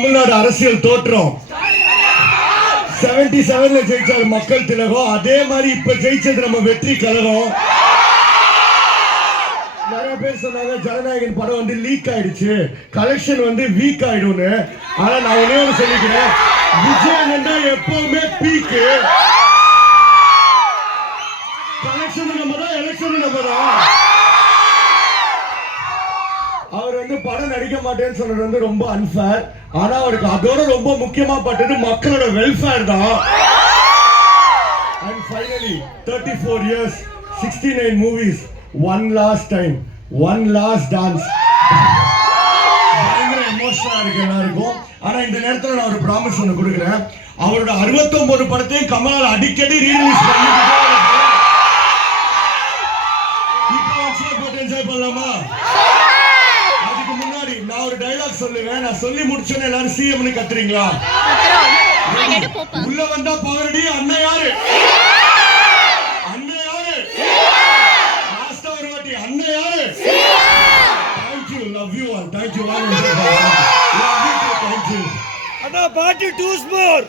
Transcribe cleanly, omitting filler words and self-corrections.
தமிழ்நாடு அரசியல் தோற்றம் 77ல ஜெயிச்சாரு மக்கள் திலகம். அதே மாதிரி இப்ப ஜெயிச்சது நம்ம வெற்றி கழகம். நிறைய பேர் சொன்னாங்க ஜனநாயகன் படம் வந்து லீக் ஆயிடுச்சு, கலெக்ஷன் வந்து வீக் ஆயிடும்னு. ஆனா நான் ஒன்னே ஒன்று சொல்லிக்கிறேன், விஜயன் எப்பவுமே பீக்கு. கலெக்ஷன் நம்ம தான், எலெக்ஷன் நம்ம தான். அவர் வந்து படம் நடிக்க மாட்டேன்னு சொன்னது வந்து ரொம்ப அன்ஃபேர். ஆனா அவருக்கு அதோட ரொம்ப முக்கியமா பட்டது மக்களோட வெல்ஃபேர் தான். And finally 34 years 69 movies, one last time, one last dance. பயங்கர எமோஷனலா இருக்கு எல்லாருக்கும். ஆனா இந்த நேரத்துல நான் ஒரு ப்ராமிஸ் ஒன்று கொடுக்குறேன். அவரோட 69 படத்தையும் கமலால் அடிக்கடி ரீரிலீஸ் பண்ணிட்டு போட்டு என்ஜாய் பண்ணலாமா? அதுக்கு முன்னாடி நான் ஒரு டைலாக் சொல்லுவேன். நான் சொல்லி முடிச்சோன்னு எல்லாரும் சிஎம்னு கத்துறீங்களா? உள்ள வந்தா பாருடி அண்ணன் யாரு, அண்ணன் யாரு, லாஸ்டா ஒரு வாட்டி அண்ணன் யாரு. Thank you, love you all, thank you all, love you too, thank you. அண்ணா பாட்டு 2 more.